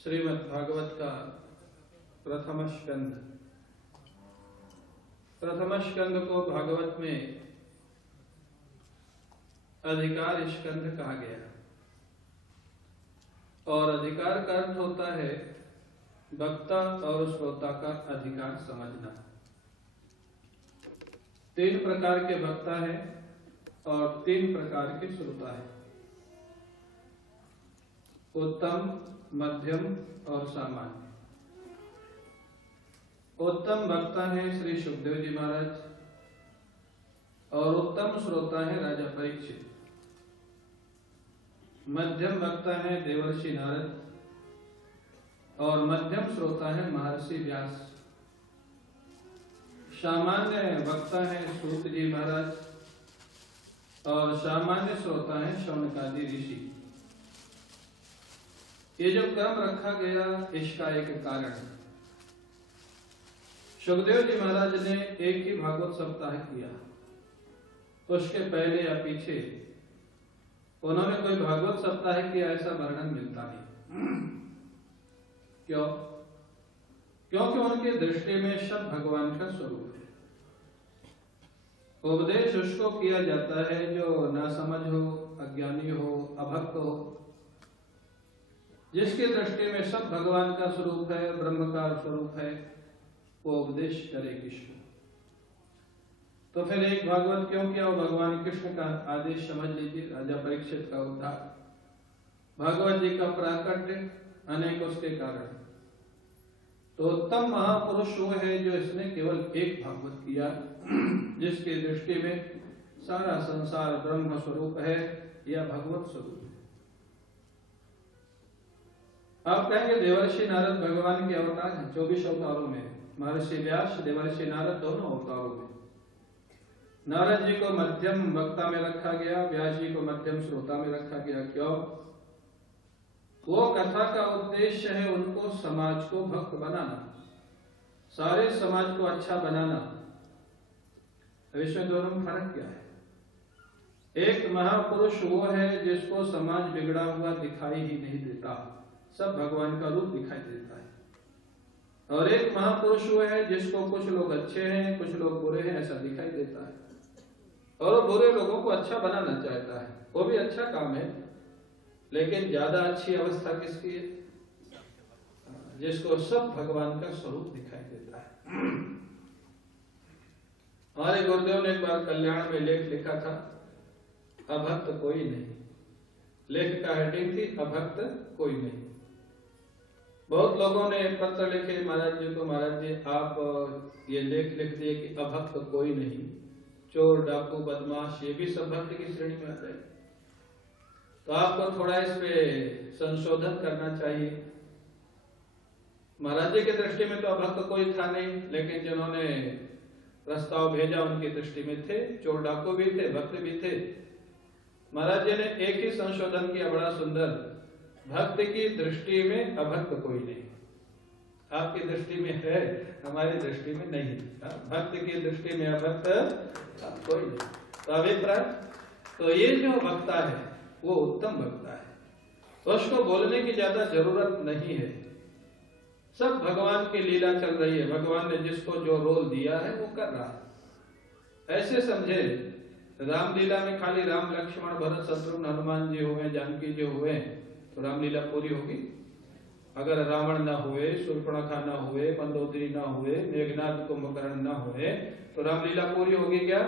श्रीमद् भागवत का प्रथम स्कंद। प्रथम स्कंद को भागवत में अधिकार स्कंद कहा गया और अधिकार का अर्थ होता है वक्ता और श्रोता का अधिकार समझना। 3 प्रकार के वक्ता है और 3 प्रकार के श्रोता है, उत्तम, मध्यम और सामान्य। उत्तम वक्ता है श्री सुखदेव जी महाराज और उत्तम श्रोता है राजा परीक्षित। मध्यम वक्ता है देवर्षि नारद और मध्यम श्रोता है महर्षि व्यास। सामान्य वक्ता है सूत जी महाराज और सामान्य श्रोता है शौनकादि ऋषि। ये जो क्रम रखा गया इसका एक कारण है। सुखदेव जी महाराज ने एक ही भागवत सप्ताह किया, उसके पहले या पीछे उन्होंने कोई भागवत सप्ताह किया ऐसा वर्णन मिलता नहीं। क्यों? क्योंकि उनकी दृष्टि में सब भगवान का स्वरूप है। उपदेश उसको किया जाता है जो ना समझ हो, अज्ञानी हो, अभक्त हो, जिसकी दृष्टि में सब भगवान का स्वरूप है, ब्रह्म का स्वरूप है, वो उपदेश करे किसको। तो फिर एक भागवत क्यों किया? भगवान कृष्ण का आदेश समझ लीजिए, राजा परीक्षित का उद्धार, भगवत जी का प्राकट्य, अनेक उसके कारण। तो उत्तम महापुरुष वो है जो इसने केवल एक भागवत किया, जिसकी दृष्टि में सारा संसार ब्रह्म स्वरूप है या भगवत स्वरूप है। आप कहेंगे देवर्षि नारद भगवान के अवतार हैं, 24 अवतारों में। महर्षि व्यास, देवर्षि नारद दोनों अवतारों में। नारद जी को मध्यम वक्ता में रखा गया, व्यास जी को मध्यम श्रोता में रखा गया। क्यों? वो कथा का उद्देश्य है उनको समाज को भक्त बनाना, सारे समाज को अच्छा बनाना। इसमें दोनों में फर्क क्या है? एक महापुरुष वो है जिसको समाज बिगड़ा हुआ दिखाई ही नहीं देता, सब भगवान का रूप दिखाई देता है। और एक महापुरुष वो है जिसको कुछ लोग अच्छे हैं, कुछ लोग बुरे हैं ऐसा दिखाई देता है, और वो बुरे लोगों को अच्छा बनाना चाहता है। वो भी अच्छा काम है, लेकिन ज्यादा अच्छी अवस्था किसकी है? जिसको सब भगवान का स्वरूप दिखाई देता है। हमारे गुरुदेव ने एक बार कल्याण में लेख लिखा था, अभक्त कोई नहीं। लेख का हेडिंग थी अभक्त कोई नहीं। बहुत लोगों ने पत्र लिखे महाराज जी को, महाराज जी आप ये लेख लिख दिए कि अभक्त कोई नहीं, चोर, डाकू, बदमाश ये भी सब भक्त की श्रेणी में आ जाए। तो आपको थोड़ा इस पे संशोधन करना चाहिए। महाराज जी की दृष्टि में तो अभक्त कोई था नहीं, लेकिन जिन्होंने प्रस्ताव भेजा उनकी दृष्टि में थे, चोर डाकू भी थे, भक्त भी थे। महाराज जी ने एक ही संशोधन किया, बड़ा सुंदर, भक्त की दृष्टि में अभक्त कोई नहीं। आपकी दृष्टि में है, हमारी दृष्टि में नहीं। भक्त की दृष्टि में अभक्त कोई नहीं। तो अभिप्राय, तो ये जो वक्ता है वो उत्तम वक्ता है, तो उसको बोलने की ज्यादा जरूरत नहीं है। सब भगवान की लीला चल रही है, भगवान ने जिसको जो रोल दिया है वो कर रहा है। ऐसे समझे रामलीला में खाली राम, लक्ष्मण, भरत, शत्रुघ्न, हनुमान जी हुए, जानकी जी हुए तो रामलीला पूरी होगी? अगर रावण ना हुए, शूर्पणखा ना हुए, मंदोदरी ना हुए, मेघनाद, कुंभकर्ण ना हुए तो रामलीला पूरी होगी क्या?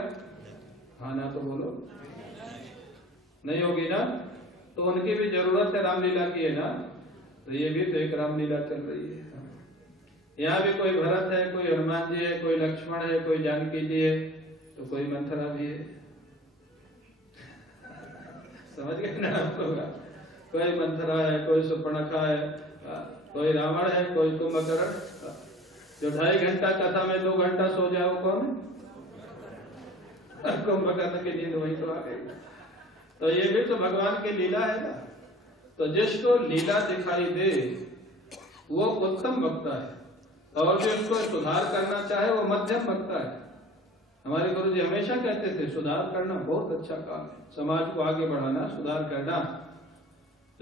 हाँ ना तो बोलो, नहीं होगी ना। तो उनकी भी जरूरत है रामलीला की, है ना। तो ये भी तो एक रामलीला चल रही है। यहाँ भी कोई भरत है, कोई हनुमान जी है, कोई लक्ष्मण है, कोई जानकी जी है, तो कोई मंथरा भी है। समझ गए ना आप लोग? कोई मंथरा है, कोई शूर्पणखा है, कोई रावण है, कोई कुंभकर्ण। जो 2.5 घंटा कथा में 2 घंटा सो जाए वो कौन है? कुंभकर्ण की नींद वही तो आ गई। तो ये भी तो भगवान की लीला है ना। तो जिसको लीला दिखाई दे वो उत्तम वक्ता है, और जो इसको सुधार करना चाहे वो मध्यम वक्ता है। हमारे गुरु जी हमेशा कहते थे सुधार करना बहुत अच्छा काम है, समाज को आगे बढ़ाना, सुधार करना।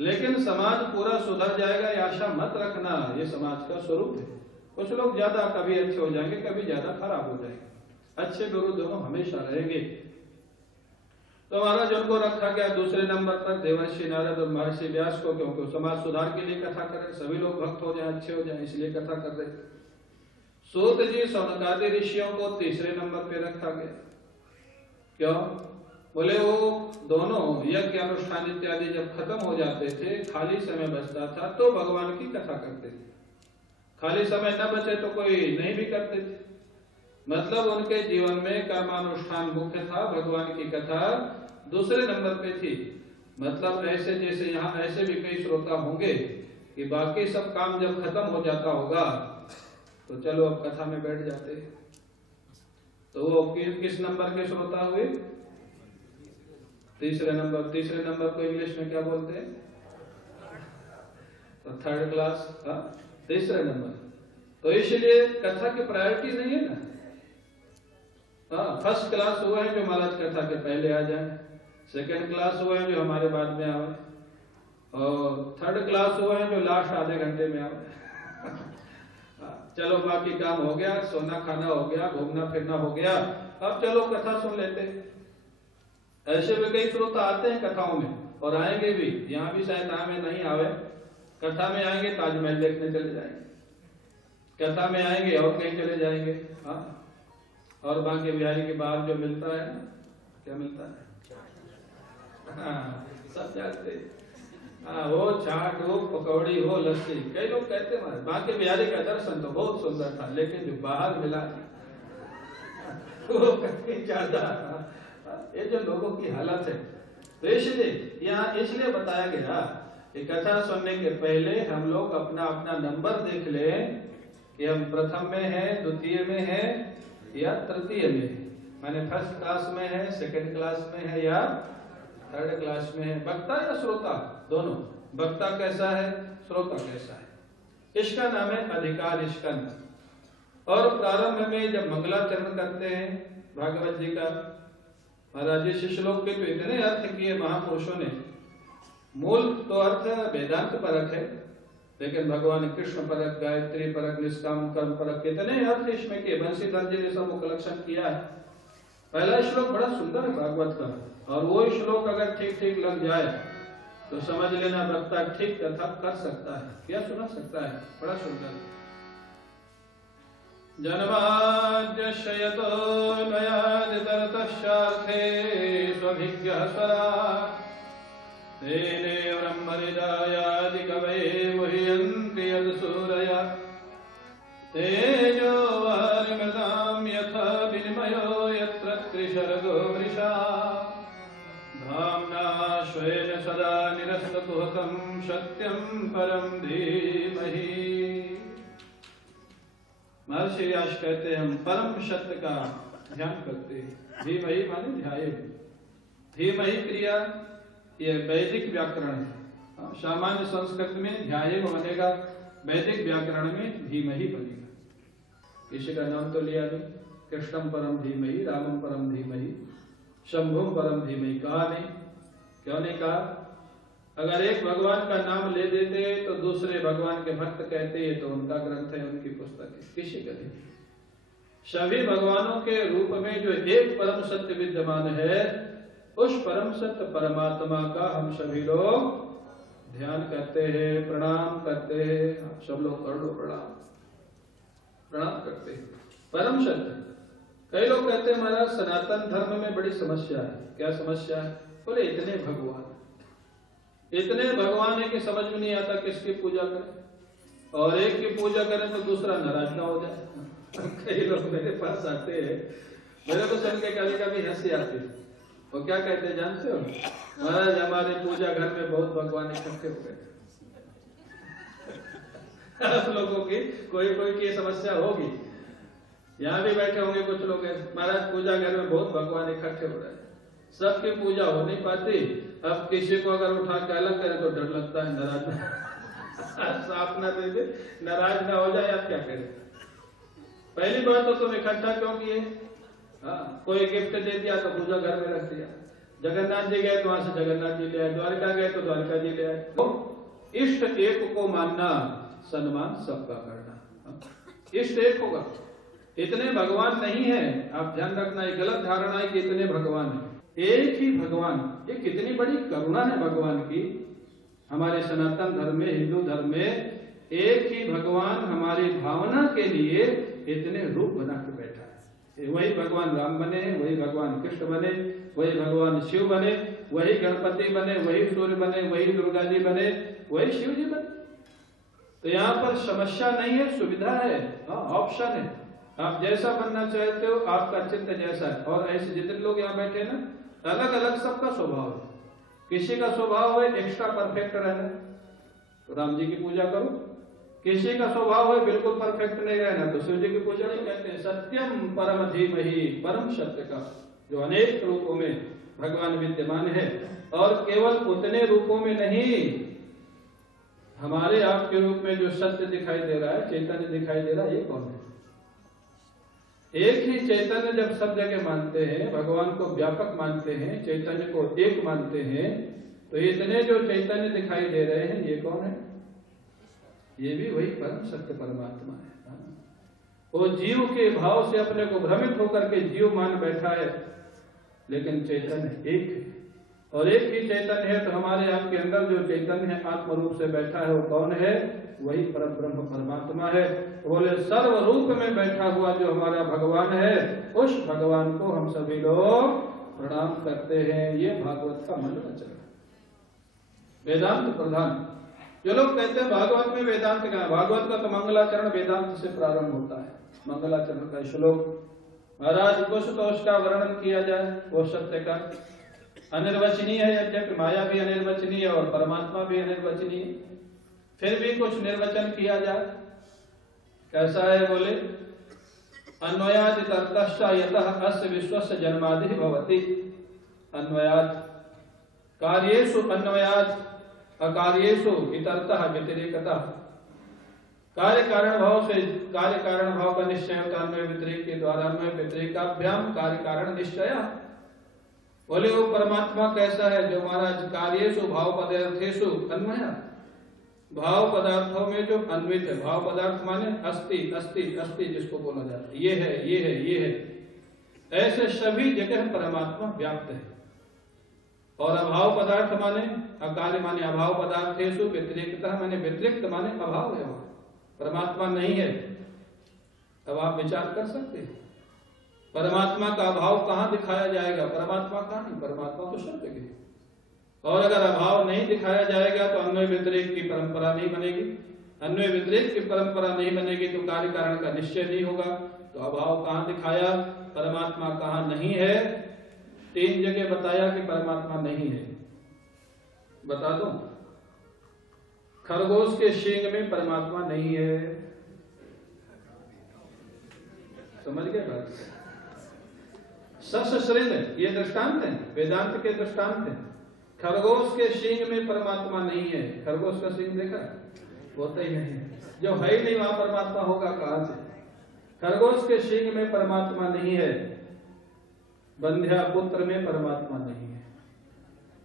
लेकिन समाज पूरा सुधर जाएगा ये आशा मत रखना, ये समाज का स्वरूप है। कुछ लोग ज्यादा कभी अच्छे हो जाएंगे, कभी ज्यादा खराब हो जाएंगे। अच्छे गुरु दोनों हमेशा रहेंगे। तो महाराज उनको रखा गया दूसरे नंबर पर, देवर्षि नारद और महर्षि व्यास को, क्योंकि समाज सुधार के लिए कथा कर रहे, सभी लोग भक्त हो जाए, अच्छे हो जाए, इसलिए कथा कर रहे। सूत जी सौनकादि ऋषियों को तीसरे नंबर पे रखा गया। क्यों? बोले वो दोनों यज्ञ अनुष्ठान इत्यादि जब खत्म हो जाते थे, खाली समय बचता था तो भगवान की कथा करते थे। खाली समय न बचे तो कोई नहीं भी करते थे। मतलब उनके जीवन में कर्मानुष्ठान मुख्य था, भगवान की कथा दूसरे नंबर पे थी। मतलब ऐसे जैसे यहाँ ऐसे भी कई श्रोता होंगे कि बाकी सब काम जब खत्म हो जाता होगा तो चलो अब कथा में बैठ जाते। तो वो किस नंबर के श्रोता हुए? तीसरे नंबर। तीसरे नंबर को इंग्लिश में क्या बोलते हैं? तो थर्ड क्लास का तीसरे नंबर। तो इसलिए कथा की प्रायोरिटी नहीं है ना। हाँ, फर्स्ट क्लास हुआ है जो महाराज कथा के पहले आ जाए, सेकंड क्लास हुआ है जो हमारे बाद में आवे, और थर्ड क्लास हुआ है जो लास्ट आधे घंटे में आवे। चलो बाकी काम हो गया, सोना खाना हो गया, घूमना फिरना हो गया, अब चलो कथा सुन लेते। ऐसे भी कई श्रोता आते हैं कथाओं में, और आएंगे भी। यहाँ भी शायद नाम में नहीं आवे, कथा में आएंगे ताजमहल देखने चले जाएंगे, कथा में आएंगे और कहीं चले जाएंगे। हाँ, और बांके बिहारी के बाहर जो मिलता है, क्या मिलता है? हाँ, सब जानते हैं। हाँ, वो चाट हो, पकौड़ी हो, लस्सी। कई लोग कहते हैं बांके बिहारी का दर्शन तो बहुत सुंदर था, लेकिन जो बाहर मिला वो कहीं ज्यादा। ये जो लोगों की हालत है, तो इसलिए यहाँ इसलिए बताया गया कि कथा सुनने के पहले हम लोग अपना अपना नंबर देख ले कि हम प्रथम में है, द्वितीय में है या तृतीय में है। माने फर्स्ट क्लास में है, सेकंड क्लास में है या थर्ड क्लास में है। वक्ता या श्रोता दोनों। वक्ता कैसा है, श्रोता कैसा है। इसका नाम है अधिकार स्कंद। और प्रारंभ में जब मंगलाचरण करते हैं भागवत जी का, महाराज इस श्लोक के तो इतने अर्थ किए महापुरुषों ने। मूल तो अर्थ वेदांत परक है, लेकिन भगवान कृष्ण परक, गायत्री परक, निष्काम कर्म परक, कितने अर्थ इसमें किए। बंसीधर जी ने सब उपलक्षण किया है। पहला श्लोक बड़ा सुंदर है भागवत का, और वो श्लोक अगर ठीक ठीक लग जाए तो समझ लेना वक्ता ठीक कथा कर सकता है, क्या सुना सकता है। बड़ा सुंदर। जन्माद्यश्यतो नयादितरतश्चार्थे स्वभिज्ञः स्वरा तेने ब्रह्मनिदायादि कवये मुह्यन्ति यद्सूरया तेजो वारिमृतां यथा विनिमयो यत्र त्रिशर्गो वृषा धाम्ना श्वेन सदा निरस्तकुहकं सत्यं परं धीमहि। महर्षि व्यास कहते हैं हम परम सत्य का ध्यान करते हैं। धीमहि माने ध्याये। धीमहि क्रिया ये वैदिक व्याकरण है। सामान्य संस्कृत में ध्याये बनेगा, वैदिक व्याकरण में धीमहि बनेगा। किसी का नाम तो लिया नहीं। कृष्णम परम धीमहि, रामम परम धीमहि, शंभुम परम धीमहि कहा नहीं। क्यों नहीं कहा? अगर एक भगवान का नाम ले देते तो दूसरे भगवान के भक्त कहते ये तो उनका ग्रंथ है, उनकी पुस्तक है, किसी का नहीं। सभी भगवानों के रूप में जो एक परम सत्य विद्यमान है, उस परम सत्य परमात्मा का हम सभी लोग ध्यान करते हैं, प्रणाम करते हैं। सब लोग कर लो प्रणाम, प्रणाम करते हैं। परम सत्य। कई लोग कहते हैं महाराज सनातन धर्म में बड़ी समस्या है। क्या समस्या है? बोले इतने भगवान है कि समझ में नहीं आता किसकी पूजा करें, और एक की पूजा करें तो दूसरा नाराज ना हो जाए। कई लोग मेरे पास आते हैं, मेरे को सुन के कभी कभी हंसी आती है। वो क्या कहते हैं जानते हो? महाराज हमारे पूजा घर में बहुत भगवान इकट्ठे हो गए। आप लोगों की कोई कोई की समस्या होगी, यहाँ भी बैठे होंगे कुछ लोग। महाराज पूजा घर में बहुत भगवान इकट्ठे हो रहे हैं, सबकी पूजा हो नहीं पाती। अब किसी को अगर उठा के अलग करे तो डर लगता है नाराज साफ ना दे दे, नाराज ना हो जाए, आप क्या करें। पहली बात तो तुम इकट्ठा क्यों किए? हाँ, कोई गिफ्ट दे दिया तो पूजा घर में रख दिया, जगन्नाथ जी गए तो वहां से जगन्नाथ जी ले आए, द्वारका गए तो द्वारका जी ले आए। तो इष्ट एक को मानना, सन्मान सबका करना। इष्ट एक होगा, इतने भगवान नहीं है। आप ध्यान रखना, ये गलत धारणा है कि इतने भगवान है। एक ही भगवान, ये कितनी बड़ी करुणा है भगवान की। हमारे सनातन धर्म में, हिंदू धर्म में एक ही भगवान हमारी भावना के लिए इतने रूप बना के बैठा है। वही भगवान राम बने, वही भगवान कृष्ण बने, वही भगवान शिव बने, वही गणपति बने, वही सूर्य बने, वही दुर्गा जी बने, वही शिव जी बने। तो यहाँ पर समस्या नहीं है, सुविधा है, ऑप्शन है। आप जैसा बनना चाहते हो, आपका चित्त जैसा है। और ऐसे जितने लोग यहाँ बैठे ना, अलग अलग सबका स्वभाव है। किसी का स्वभाव है एक्स्ट्रा परफेक्ट रहना, तो राम जी की पूजा करो। किसी का स्वभाव है बिल्कुल परफेक्ट नहीं रहना, तो शिव जी की पूजा नहीं। कहते हैं सत्यम परम धीमहि, परम सत्य का जो अनेक रूपों में भगवान विद्यमान है। और केवल उतने रूपों में नहीं, हमारे आपके रूप में जो सत्य दिखाई दे रहा है, चैतन्य दिखाई दे रहा है, ये कौन है? एक ही चैतन्य जब सब जगह मानते हैं, भगवान को व्यापक मानते हैं, चैतन्य को एक मानते हैं, तो इतने जो चैतन्य दिखाई दे रहे हैं, ये कौन है? ये भी वही परम सत्य परमात्मा है। वो जीव के भाव से अपने को भ्रमित होकर के जीव मान बैठा है, लेकिन चैतन्य एक है। और एक ही चैतन्य है, तो हमारे आपके अंदर जो चैतन्य है आत्म रूप से बैठा है, वो कौन है? वही परम ब्रह्म परमात्मा है। बोले सर्व रूप में बैठा हुआ जो हमारा भगवान है, उस भगवान को हम सभी लोग प्रणाम करते हैं। ये भागवत का मंत्र वचन है, वेदांत प्रधान। जो लोग कहते हैं भागवत में वेदांत का है, भागवत का तो मंगलाचरण वेदांत से प्रारंभ होता है। मंगलाचरण का श्लोक महाराज कुछ तो उसका वर्णन किया जाए, वो सत्य का अनिर्वचनीय है। यद्यपि माया भी अनिर्वचनीय और परमात्मा भी अनिर्वचनीय, फिर भी कुछ निर्वचन किया जाए। कैसा है? बोले अन्वयाद तर्तश्च यतः अस्य विश्वस्य जन्मादि भवति। अन्वयाद कार्येषु अन्वयाद, अकार्येषु इतरतः व्यतिरेकतः। कार्य कारण भाव से कार्य कारण भाव का निश्चय होता है अन्वय व्यतिरेक के द्वारा। अन्वय व्यतिरेकाभ्याम कार्य कारण निश्चय। बोले वो परमात्मा कैसा है? जो महाराज कार्येषु भाव पदार्थेषु अन्वय, भाव पदार्थों में जो अन्वित है। भाव पदार्थ माने अस्ति अस्ति अस्ति जिसको बोला जाता है, ये है ये है ये है, ऐसे सभी जगह परमात्मा व्याप्त है। और अभाव पदार्थ माने अकार्य माने अभाव पदार्थेषु व्यतिरेकतः माने व्यतिरिक्त माने अभाव है, वहां परमात्मा नहीं है। अब आप विचार कर सकते हैं परमात्मा का अभाव कहां दिखाया जाएगा? परमात्मा कहां नहीं, परमात्मा तो सब जगह है। और अगर अभाव नहीं दिखाया जाएगा तो अन्वय व्यतिरेक की परंपरा नहीं बनेगी। अन्वय व्यतिरेक की परंपरा नहीं बनेगी तो कार्य कारण का निश्चय नहीं होगा। तो अभाव कहां दिखाया, परमात्मा कहां नहीं है? 3 जगह बताया कि परमात्मा नहीं है। बता दो, खरगोश के सींग में परमात्मा नहीं है। समझ गए बात? सश्रृंग, ये दृष्टांत है, वेदांत के दृष्टांत है। खरगोश के सींग में परमात्मा नहीं है। खरगोश का सींग देखा? होता ही नहीं, जो है ही नहीं वहां परमात्मा होगा कहां से? खरगोश के सींग में परमात्मा नहीं है। बंध्या पुत्र में परमात्मा नहीं है।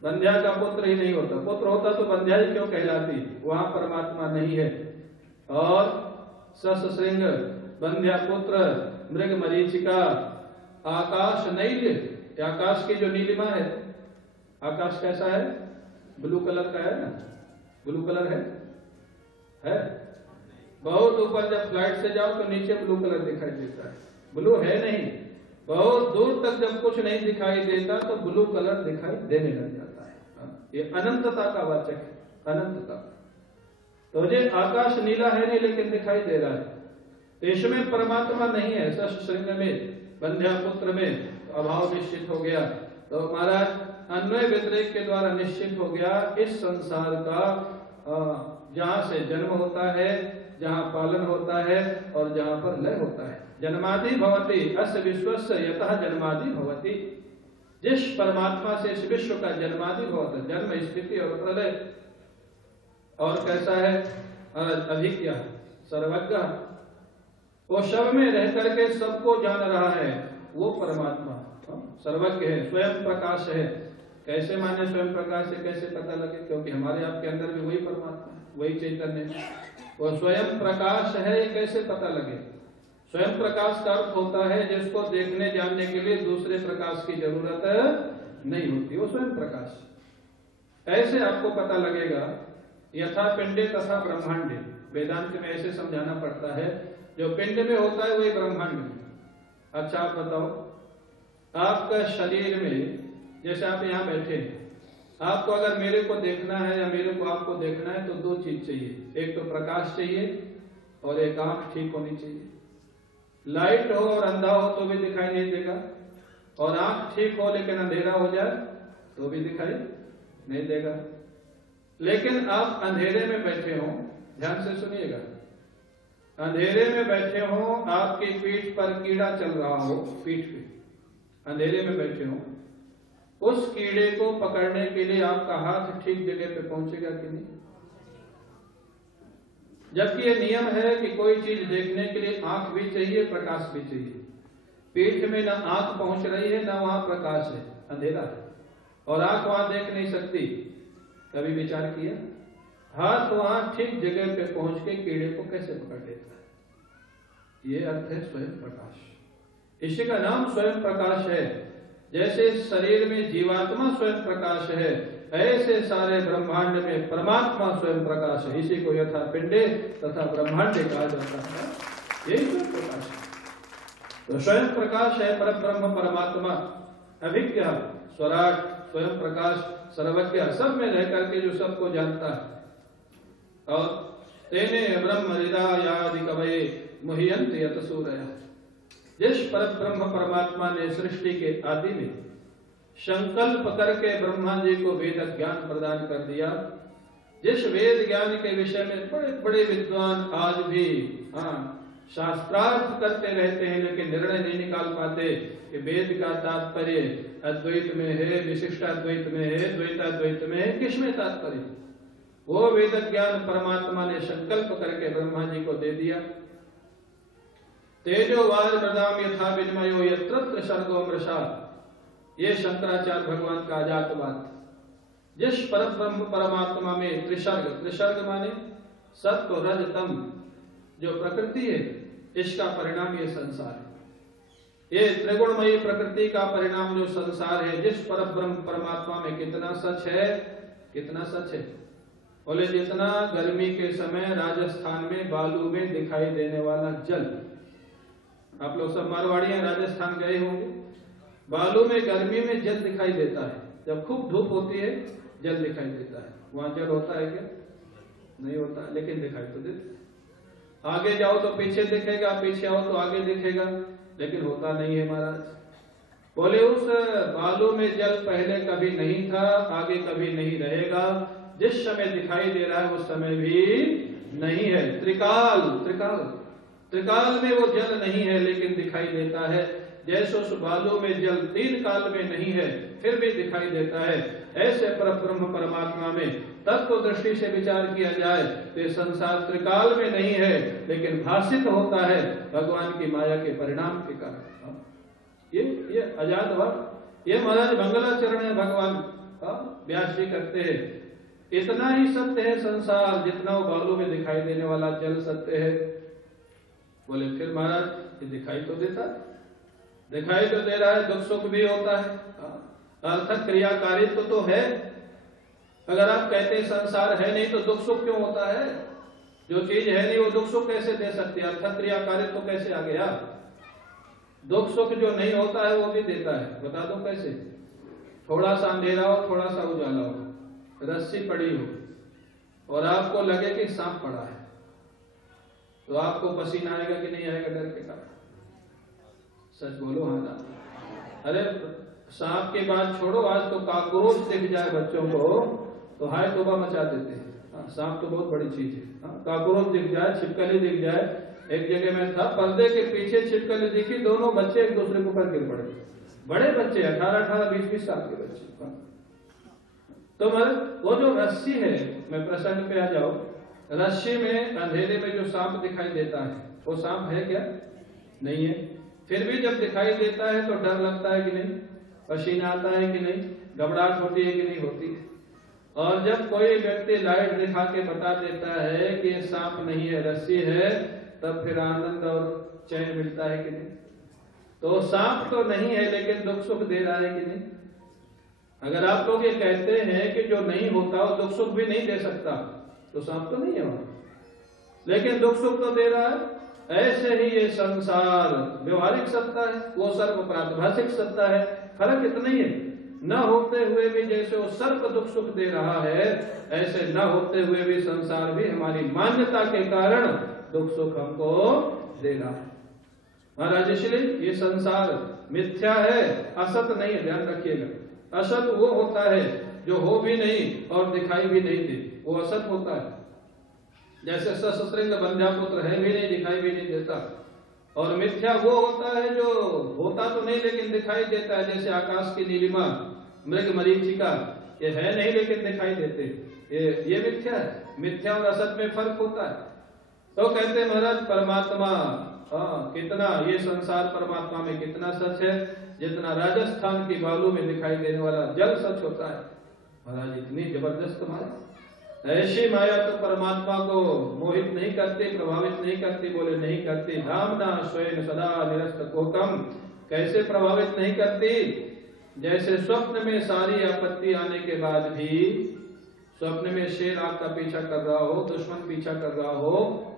बंध्या का पुत्र ही नहीं होता, पुत्र होता तो बंध्या ही क्यों कहलाती? वहां परमात्मा नहीं है। और सश्रृंग, बंध्या पुत्र, मृग मरीचिका, आकाश नैल, आकाश की जो नीलिमा है, आकाश कैसा है? ब्लू कलर का है ना? ब्लू कलर है? बहुत ऊपर जब फ्लाइट से जाओ तो नीचे ब्लू कलर दिखाई देता है, ब्लू है नहीं। बहुत दूर तक जब कुछ नहीं दिखाई देता तो ब्लू कलर दिखाई देने लग जाता है। ये अनंतता का वाचक है, अनंतता। तो ये आकाश नीला है नहीं लेकिन दिखाई दे रहा है, तो इसमें परमात्मा नहीं है। सश्रृंग में, बंध्या पुत्र में तो अभाव निश्चित हो गया। तो महाराज अन्वय व्यतिरेक के द्वारा निश्चित हो गया इस संसार का जहां से जन्म होता है, जहां पालन होता है और जहां पर लय होता है। जन्मादि भवति अस्य विश्वस्य यतः जन्मादि भवति। जिस परमात्मा से इस विश्व का जन्मादि होता है, जन्म स्थिति और प्रलय। और कैसा है? अभिज्ञ सर्वज्ञ, वो सब में रह करके सबको जान रहा है, वो परमात्मा सर्वज्ञ है, स्वयं प्रकाश है। कैसे माने स्वयं प्रकाश से कैसे पता लगे? क्योंकि हमारे आपके अंदर भी वही परमात्मा है, वही चैतन्य है, वो स्वयं प्रकाश है। ये कैसे पता लगे? स्वयं प्रकाश का अर्थ होता है जिसको देखने जानने के लिए दूसरे प्रकाश की जरूरत नहीं होती, वो स्वयं प्रकाश। ऐसे आपको पता लगेगा यथा पिंडे तथा ब्रह्मांडे। वेदांत में ऐसे समझाना पड़ता है, जो पिंड में होता है वही ब्रह्मांड में। अच्छा आप बताओ, आपका शरीर में, जैसे आप यहाँ बैठे हैं, आपको अगर मेरे को देखना है या मेरे को आपको देखना है तो दो चीज चाहिए, एक तो प्रकाश चाहिए और एक आंख ठीक होनी चाहिए। लाइट हो और अंधा हो तो भी दिखाई नहीं देगा, और आंख ठीक हो लेकिन अंधेरा हो जाए तो भी दिखाई नहीं देगा। लेकिन आप अंधेरे में बैठे हो, ध्यान से सुनिएगा, अंधेरे में बैठे हो, आपकी पीठ पर कीड़ा चल रहा हो, पीठ पे अंधेरे में बैठे हो, उस कीड़े को पकड़ने के लिए आपका हाथ ठीक जगह पे पहुंचेगा कि नहीं? जबकि ये नियम है कि कोई चीज देखने के लिए आंख भी चाहिए, प्रकाश भी चाहिए। पीठ में ना आंख पहुंच रही है, ना वहां प्रकाश है, अंधेरा है, और आंख वहां देख नहीं सकती। कभी विचार किया? हाथ वहां ठीक जगह पे पहुंच के कीड़े को कैसे पकड़ लेता है? ये अर्थ है स्वयं प्रकाश। इसी का नाम स्वयं प्रकाश है। जैसे शरीर में जीवात्मा स्वयं प्रकाश है, ऐसे सारे ब्रह्मांड में परमात्मा स्वयं प्रकाश है। इसी को यथा पिंडे तथा ब्रह्मांडे कहा जाता है, यही स्वयं प्रकाश है। तो स्वयं प्रकाश है परब्रह्म परमात्मा, अभिज्ञ स्वराट, स्वयं प्रकाश, सर्वज्ञ, सब में रह करके जो सबको जानता है। और तेने ब्रह्म हृदयादि कवये मुह्यन्त यत सूरयः। जिस परब्रह्म परमात्मा ने सृष्टि के आदि में संकल्प करके ब्रह्मा जी को वेद ज्ञान प्रदान कर दिया, जिस वेद ज्ञान के विषय में बड़े बड़े विद्वान आज भी शास्त्रार्थ करते रहते हैं, लेकिन निर्णय नहीं निकाल पाते कि वेद का तात्पर्य अद्वैत में है, विशिष्टाद्वैत में है, द्वैताद्वैत में है, किसमें तात्पर्य? वो वेद ज्ञान परमात्मा ने संकल्प करके ब्रह्मा जी को दे दिया। तेजोवार मृदाम यथा विनिमयो यत्र सर्गो मृषा, ये शंकराचार्य भगवान का अजातवाद। जिस परब्रह्म परमात्मा में त्रिसर्ग, त्रिसर्ग माने सत्व रज तम, जो प्रकृति है, इसका परिणाम ये संसार है। ये त्रिगुणमयी प्रकृति का परिणाम जो संसार है, जिस परब्रह्म परमात्मा में कितना सच है, कितना सच है? बोले जितना गर्मी के समय राजस्थान में बालू में दिखाई देने वाला जल, आप लोग सब मारवाड़ी हैं, राजस्थान गए होंगे, बालू में गर्मी में जल दिखाई देता है। जब खूब धूप होती है जल दिखाई देता है। वहां जल होता है क्या? नहीं होता, लेकिन दिखाई तो देता है। आगे जाओ तो पीछे दिखेगा, पीछे आओ तो आगे दिखेगा, लेकिन होता नहीं है महाराज। बोले उस बालू में जल पहले कभी नहीं था, आगे कभी नहीं रहेगा। जिस समय दिखाई दे रहा है उस समय भी नहीं है। त्रिकाल, त्रिकाल, त्रिकाल में वो जल नहीं है लेकिन दिखाई देता है। जैसे उस बालू में जल तीन काल में नहीं है फिर भी दिखाई देता है, ऐसे परब्रह्म परमात्मा में तत्व दृष्टि से विचार किया जाए तो ये संसार त्रिकाल में नहीं है लेकिन भाषित होता है भगवान की माया के परिणाम के कारण। ये अजातवाद, ये महाराज मंगलाचरण है भगवान व्यास जी करते हैं। इतना ही सत्य है संसार जितना वो बालू में दिखाई देने वाला जल सत्य है। बोले फिर महाराज ये दिखाई तो देता है, दिखाई तो दे रहा है, दुख सुख भी होता है, अर्थक क्रियाकारित्व तो है। अगर आप कहते हैं संसार है नहीं तो दुख सुख क्यों होता है? जो चीज है नहीं वो दुख सुख कैसे दे सकती है? अर्थक क्रियाकारित्व तो कैसे आ गया? दुख सुख जो नहीं होता है वो भी देता है। बता दो कैसे? थोड़ा सा अंधेरा हो, थोड़ा सा उजाला हो, रस्सी पड़ी हो और आपको लगे कि सांप पड़ा है, तो आपको पसीना आएगा कि नहीं आएगा डर के कारण? सच बोलो हाँ ना। अरे सांप की बात छोड़ो, आज तो काकरोच दिख जाए बच्चों को तो हाय तौबा मचा देते हैं। सांप तो बहुत बड़ी चीज है। काकरोच दिख जाए, छिपकली दिख जाए। एक जगह में था, पर्दे के पीछे छिपकली दिखी, दोनों बच्चे एक दूसरे के ऊपर गिर पड़े। बड़े बच्चे 18-18, 20-20 साल के बच्चे। तो वो जो रस्सी है, मैं प्रसंग पे आ जाओ, रस्सी में अंधेरे में जो सांप दिखाई देता है वो सांप है क्या? नहीं है। फिर भी जब दिखाई देता है तो डर लगता है कि नहीं? पसीना आता है कि नहीं? घबराहट होती है कि नहीं होती है? और जब कोई व्यक्ति लाइट दिखा के बता देता है कि ये सांप नहीं है, रस्सी है, तब फिर आनंद और चैन मिलता है कि नहीं? तो सांप तो नहीं है लेकिन दुख सुख दे रहा है कि नहीं? अगर आप लोग ये कहते हैं कि जो नहीं होता वो दुख सुख भी नहीं दे सकता, तो सांप तो नहीं है वहां, लेकिन दुख सुख तो दे रहा है। ऐसे ही ये संसार व्यवहारिक सत्ता है, वो सर्व प्रातिभाषिक सत्ता है। फर्क इतना ही है, न होते हुए भी जैसे वो सर्व दुख सुख दे रहा है, ऐसे न होते हुए भी संसार भी हमारी मान्यता के कारण दुख सुख हमको दे रहा है महाराज। इसलिए ये संसार मिथ्या है, असत नहीं है, ध्यान रखिएगा। असत वो होता है जो हो भी नहीं और दिखाई भी नहीं दे, वो असत होता है। जैसे सशस्त्रिंग बंध्यापुत्र है भी नहीं, दिखाई भी नहीं देता। और मिथ्या वो होता है जो होता तो नहीं लेकिन दिखाई देता है, जैसे आकाश की नीलिमा, मृग मरीचिका, ये है नहीं लेकिन दिखाई देते, ये मिथ्या है। मिथ्या और असत में फर्क होता है। तो कहते हैं महाराज परमात्मा, कितना ये संसार परमात्मा में कितना सच है, जितना राजस्थान की बालू में दिखाई देने वाला जल सच होता है महाराज। इतनी जबरदस्त माया, ऐसी माया तो परमात्मा को मोहित नहीं करती, प्रभावित नहीं करती। बोले नहीं करती। धामना स्वयं सदा निरस्त कोकम, कैसे प्रभावित नहीं करती? जैसे स्वप्न में सारी आपत्ति आने के बाद भी, स्वप्न में शेर आपका पीछा कर रहा हो, दुश्मन पीछा कर रहा हो,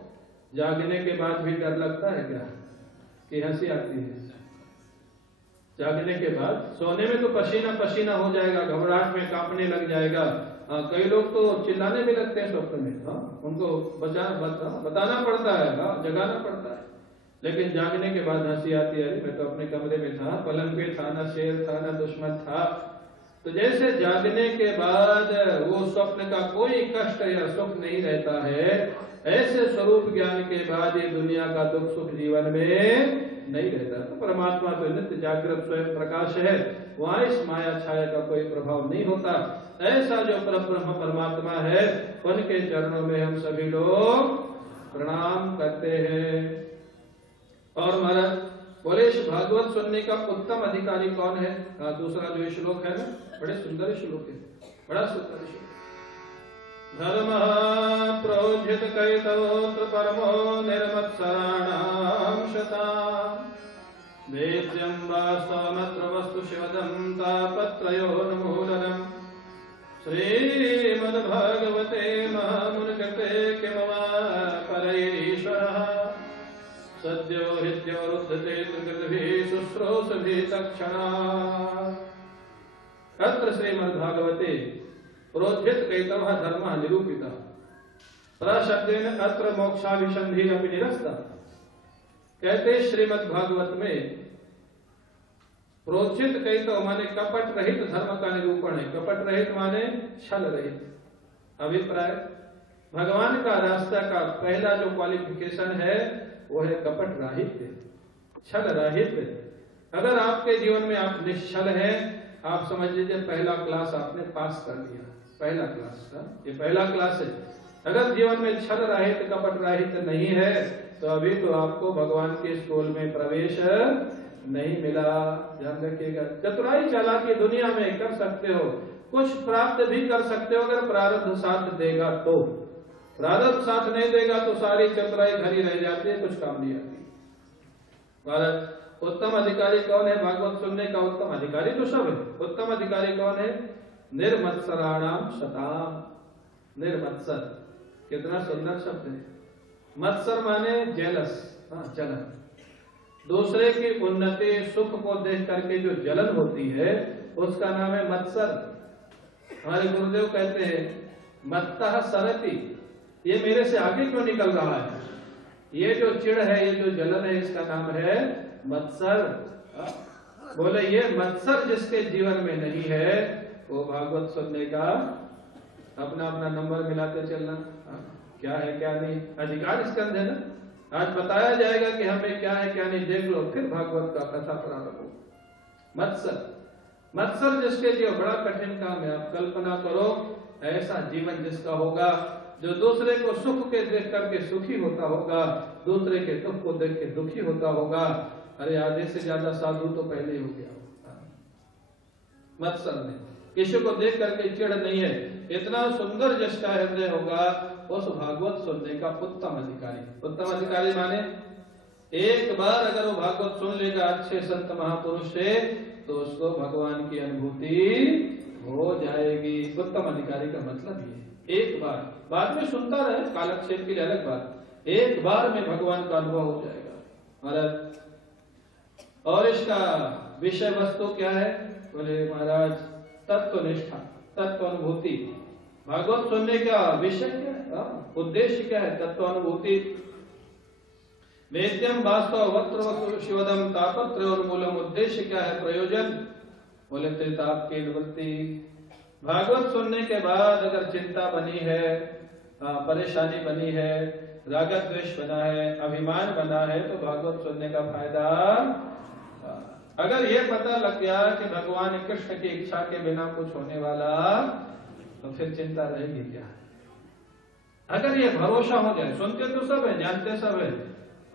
जागने के बाद भी डर लगता है क्या कि हंसी आती है? जागने के बाद, सोने में तो पसीना पसीना हो जाएगा, घबराहट में कांपने लग जाएगा। कई लोग तो चिल्लाने भी लगते हैं स्वप्न में। उनको बताना पड़ता है, जगाना पड़ता है। लेकिन जागने के बाद हंसी आती है, मैं तो अपने कमरे में था, पलंग पे था, ना शेर था ना दुश्मन था। तो जैसे जागने के बाद वो स्वप्न का कोई कष्ट या सुख नहीं रहता है, ऐसे स्वरूप ज्ञान के बाद ये दुनिया का दुख सुख जीवन में नहीं रहता। तो परमात्मा तो नित्य जागृत स्वयं प्रकाश है, वहां इस माया छाया का कोई प्रभाव नहीं होता। ऐसा जो परब्रह्म परमात्मा है, उनके चरणों में हम सभी लोग प्रणाम करते हैं। और महाराज बोले, इस भागवत सुनने का उत्तम अधिकारी कौन है? दूसरा जो श्लोक है ना, बड़े सुंदर श्लोक है, बड़ा सुंदर श्लोक। धर्म प्रोज्झित कैतवोत्र परमो निर्मत्सराणां शताम् वेद्यं वास्तवमत्र वस्तु शिवदं तापत्रयोन्मूलनम् श्रीमद्भागवते महामुनिकृते किमवा परैरीश्वरः सद्यो हृद्योरुद्धते कृतभिः शुश्रूषभिः तत्क्षणात्। अत्र श्रीमद्भागवते प्रोज्झित कैतवः धर्मः निरूपितः प्रशब्देन अत्र मोक्षाभिसन्धिः अपि निरस्तः। कहते श्रीमद्भागवत में प्रोज्झित कैतव माने कपट रहित धर्म का निरूपण है। कपट रहित माने छल रहित। अभिप्राय, भगवान का रास्ता का पहला जो क्वालिफिकेशन है वो है कपट राहित्य, छल राहित्य। अगर आपके जीवन में आप निश्चल हैं, आप समझ लीजिए पहला क्लास आपने पास कर लिया। पहला क्लास, ये पहला क्लास है। अगर जीवन में छल राहित कपट राहित नहीं है तो अभी तो आपको भगवान के स्कूल में प्रवेश नहीं मिला। ध्यान रखिएगा। चतुराई चालाकी दुनिया में कर सकते हो, कुछ प्राप्त भी कर सकते हो अगर प्रारब्ध साथ देगा तो। प्रारब्ध साथ नहीं देगा तो सारी चतुराई धरी रह जाती है, कुछ काम नहीं आती। भारत उत्तम अधिकारी कौन है? भागवत सुनने का उत्तम अधिकारी तो सब है। उत्तम अधिकारी कौन है? निर्मत्सराणाम शताम। निर्मत्सर, कितना सुंदर शब्द है। मत्सर माने जेलस, जलन। दूसरे की उन्नति सुख को देख करके जो जलन होती है उसका नाम है मत्सर। हमारे गुरुदेव कहते हैं मत्तः सरति, ये मेरे से आगे क्यों निकल रहा है? ये जो चिढ़ है, ये जो जलन है, इसका नाम है मत्सर। बोले ये मत्सर जिसके जीवन में नहीं है वो भागवत सुनने का अपना अपना नंबर मिलाते चलना, क्या है क्या नहीं, अधिकार इसके अंदर है ना। आज बताया जाएगा कि हमें क्या है क्या नहीं, देख लो, फिर भागवत का कथा प्रारंभ हो। मत्सर, मत्सर जिसके लिए बड़ा कठिन काम है। आप कल्पना करो ऐसा जीवन जिसका होगा जो दूसरे को सुख के देख करके सुखी होता होगा, दूसरे के दुख को देख के दुखी होता होगा। अरे आधे से ज्यादा साधु तो पहले ही हो गया मत्सर में। किसी को देख करके चिढ़ नहीं है। इतना सुंदर जिसका हृदय होगा उस भागवत सुनने का उत्तम अधिकारी। उत्तम अधिकारी माने एक बार अगर वो भागवत सुन लेगा अच्छे संत महापुरुष से तो उसको भगवान की अनुभूति हो जाएगी। उत्तम अधिकारी का मतलब ये एक बार, बाद में सुनता रहे कालक्षेप की अलग बात, एक बार में भगवान का अनुभव हो जाएगा महाराज। और इसका विषय वस्तु क्या है? बोले महाराज तत्वनिष्ठा, तत्व अनुभूति। भागवत सुनने का विषय क्या है, उद्देश्य क्या है? तत्व अनुभूति। वेद्यम वास्तव वक्त्र शिवदम तापत्रयोन्मूलम। उद्देश्य क्या है, प्रयोजन? बोले त्रिताप की निवृत्ति। भागवत सुनने के बाद अगर चिंता बनी है, परेशानी बनी है, राग द्वेष बना है, अभिमान बना है, तो भागवत सुनने का फायदा। अगर ये पता लग गया कि भगवान कृष्ण की इच्छा के बिना कुछ होने वाला, तो फिर चिंता रहेगी क्या? अगर ये भरोसा हो जाए, सुनते तो सब है, जानते सब है,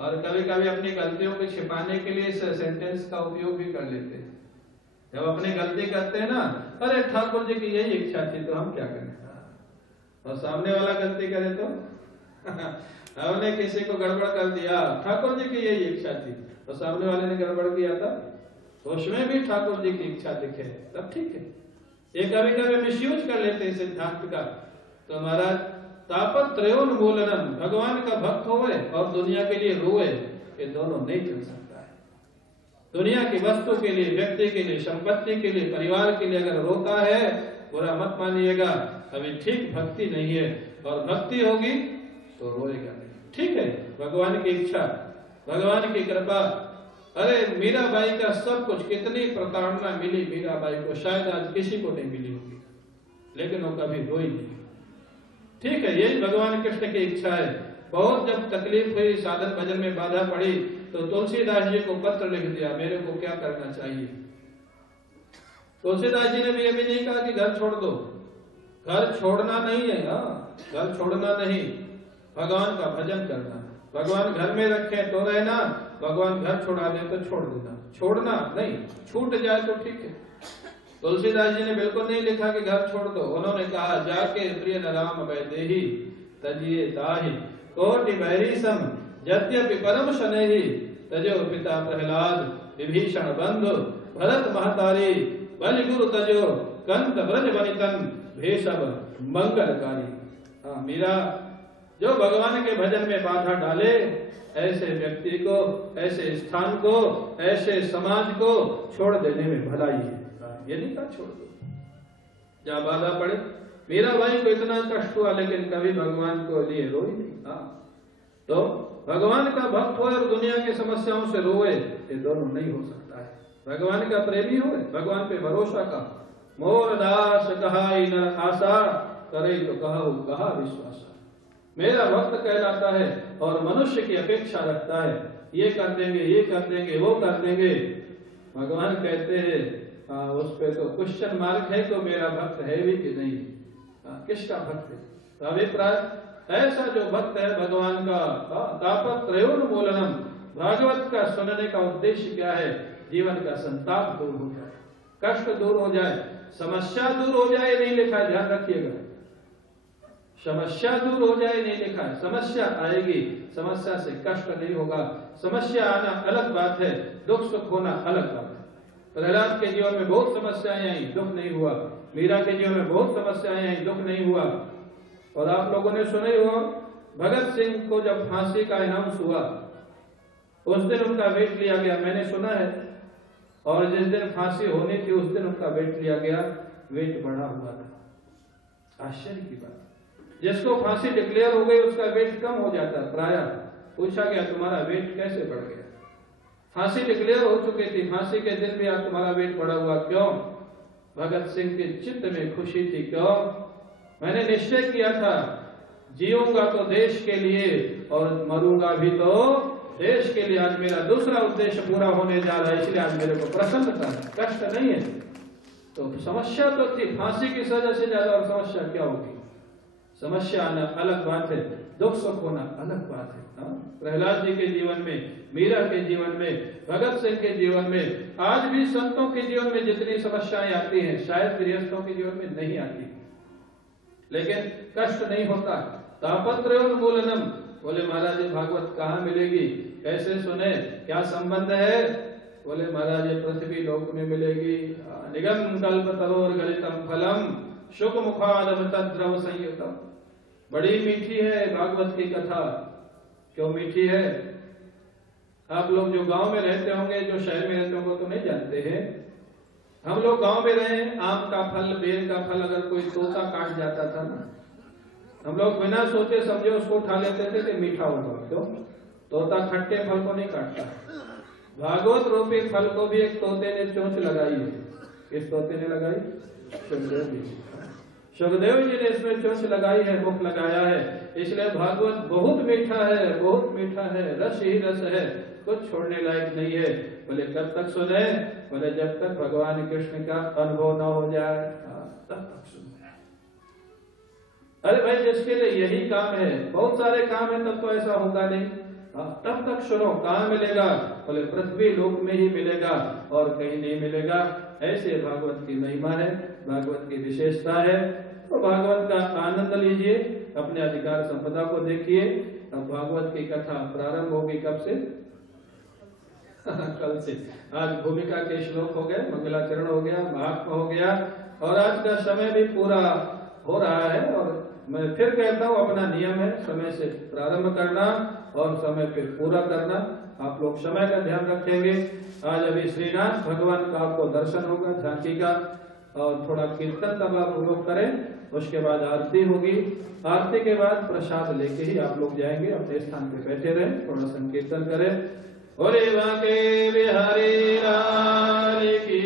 और कभी कभी अपनी गलतियों को छिपाने के लिए इस सेंटेंस का उपयोग भी कर लेते हैं। जब अपनी गलती करते हैं ना, अरे ठाकुर जी की यही इच्छा थी तो हम क्या करें, और सामने वाला गलती करे तो हमने किसी को गड़बड़ कर दिया, ठाकुर जी की यही इच्छा थी, और सामने वाले ने गड़बड़ किया था, तो उसमें भी ठाकुर जी की इच्छा दिखे तब ठीक है। ये कभी कभी मिसयूज कर लेते हैं सिद्धांत का। तो महाराज तापत्रयोन्मूलनम, भगवान का भक्त होवे और दुनिया के लिए रोए, ये दोनों नहीं चल सकता है। दुनिया की वस्तु के लिए, व्यक्ति के लिए, संपत्ति के लिए, परिवार के लिए अगर रोता है, बुरा मत मानिएगा, अभी ठीक भक्ति नहीं है। और भक्ति होगी तो रोएगा नहीं। ठीक है, भगवान की इच्छा, भगवान की कृपा। अरे मीराबाई का सब कुछ, कितनी प्रताड़ना मिली मीराबाई को, शायद आज किसी को नहीं मिली होगी, लेकिन वो कभी रोई नहीं। ठीक है, यही भगवान कृष्ण की इच्छा है। बहुत जब तकलीफ हुई, साधन भजन में बाधा पड़ी, तो तुलसीदास जी को पत्र लिख दिया, मेरे को क्या करना चाहिए। तुलसीदास जी ने भी ये भी नहीं कहा कि घर छोड़ दो, घर छोड़ना नहीं है, घर छोड़ना नहीं, भगवान का भजन करना। भगवान घर में रखे तो रहना, भगवान घर छोड़ा दे तो छोड़ देना, छोड़ना नहीं, छूट जाए तो ठीक है। तुलसीदास जी ने बिल्कुल नहीं लिखा कि घर छोड़ दो, उन्होंने कहा जाके प्रिय न राम वैदेही तजिए ताहि कोटि बैरी सम यद्यपि परम शनेहि तजो पिता प्रहलाद विभीषण बंधु भरत महतारी बलि गुरु तजो कंत ब्रज वनितन भेषव मंगलकारी। मीरा जो भगवान के भजन में बाधा डाले, ऐसे व्यक्ति को, ऐसे स्थान को, ऐसे समाज को छोड़ देने में भलाई है। ये नहीं कहा छोड़ दो, जहाँ बाधा पड़े। मीराबाई को इतना कष्ट हुआ, लेकिन कभी भगवान को लिए रोई नहीं। तो भगवान का भक्त हो और दुनिया की समस्याओं से रोए, ये दोनों नहीं हो सकता है। भगवान का प्रेमी हो, भगवान पे भरोसा का। मोर दास कहाई न आशा करे तो कहा विश्वासा। मेरा भक्त कहलाता है और मनुष्य की अपेक्षा रखता है, ये कर देंगे, ये कर देंगे, वो कर देंगे। भगवान कहते हैं उस पे तो क्वेश्चन मार्क है, तो मेरा भक्त है भी कि नहीं, किसका भक्त है? तो अभिप्राय ऐसा जो भक्त है भगवान का, तापत्रयोन्मूलनम, भागवत का सुनने का उद्देश्य क्या है? जीवन का संताप दूर हो जाए, कष्ट दूर हो जाए, समस्या दूर हो जाए, नहीं लिखा, ध्यान रखिएगा, समस्या दूर हो जाए नहीं लिखा है। समस्या आएगी, समस्या से कष्ट नहीं होगा। समस्या आना अलग बात है, दुख सुख होना अलग बात है। प्रहलाद के जीवन में बहुत समस्याएं आई, दुख नहीं हुआ। मीरा के जीवन में बहुत समस्याएं आई, दुख नहीं हुआ। और आप लोगों ने सुना ही होगा, भगत सिंह को जब फांसी का अनाउंस हुआ, उस दिन उनका वेट लिया गया, मैंने सुना है। और जिस दिन फांसी होनी थी उस दिन उनका वेट लिया गया, वेट बढ़ा हुआ था। आश्चर्य की बात, जिसको फांसी डिक्लेयर हो गई उसका वेट कम हो जाता। प्राय पूछा गया तुम्हारा वेट कैसे बढ़ गया? फांसी डिक्लेयर हो चुकी थी, फांसी के दिन भी आज तुम्हारा वेट बढ़ा हुआ, क्यों? भगत सिंह के चित्त में खुशी थी, क्यों? मैंने निश्चय किया था, जीऊंगा तो देश के लिए और मरूंगा भी तो देश के लिए। आज मेरा दूसरा उद्देश्य पूरा होने जा रहा है, इसलिए आज मेरे को प्रसन्नता है, कष्ट नहीं है। तो समस्या तो थी, फांसी की सजा से ज्यादा और समस्या क्या होगी? समस्या आना अलग बात है, दुख सुख होना अलग बात है। प्रहलाद जी के जीवन में, मीरा के जीवन में, भगत सिंह के जीवन में, आज भी संतों के जीवन में जितनी समस्याएं आती हैं शायद गृहस्थों के जीवन में नहीं आती, लेकिन कष्ट नहीं होता। तापत्रयोन्मूलनम, बोले महाराज जी भागवत कहाँ मिलेगी, कैसे सुने, क्या संबंध है? बोले महाराज जी पृथ्वी लोक में मिलेगी। निगम कल्प तरोर गलितम फलम शुक मुखादमृतद्रव संयुतम। बड़ी मीठी है भागवत की कथा। क्यों मीठी है? आप लोग जो गांव में रहते होंगे, जो शहर में रहते होंगे तो नहीं जानते हैं। हम लोग गांव में रहे, आम का फल, बेर का फल अगर कोई तोता काट जाता था ना, हम लोग बिना सोचे समझे उसको उठा लेते थे कि मीठा होगा। क्यों? तोता खट्टे फल को नहीं काटता। भागवत रूपी फल को भी एक तोते ने चोंच लगाई है। किस तोते ने लगाई? सुखदेव जी। सुखदेव जी ने इसमें चोंच लगाई है, मुख लगाया है। इसलिए भागवत बहुत मीठा है, बहुत मीठा है, रस ही रस है, कुछ छोड़ने लायक नहीं है। बोले कब तक सुने? बोले जब तक भगवान कृष्ण का अनुभव न हो जाए तब तक सुने। अरे भाई जिसके लिए यही काम है, बहुत सारे काम है, तब तो ऐसा होगा नहीं। तब तक सुनो। कहाँ मिलेगा? बोले पृथ्वी लोक में ही मिलेगा और कहीं नहीं मिलेगा। ऐसे भागवत की महिमा है, भागवत की विशेषता है। तो भागवत का आनंद लीजिए, अपने अधिकार संपदा को देखिए। अब भागवत की कथा प्रारंभ होगी कब से? कल से। आज भूमिका के श्लोक हो गए, मंगलाचरण हो गया, महात्मा हो गया और आज का समय भी पूरा हो रहा है। और मैं फिर कहता हूँ अपना नियम है समय से प्रारंभ करना और समय फिर पूरा करना। आप लोग समय का ध्यान रखेंगे। आज अभी श्रीनाथ भगवान का आपको दर्शन होगा, झांकी का, और थोड़ा कीर्तन तब आप लोग करें। उसके बाद आरती होगी। आरती के बाद प्रसाद लेके ही आप लोग जाएंगे, अपने स्थान पे बैठे रहें, थोड़ा संकीर्तन करें। बोले बांके बिहारी लाल की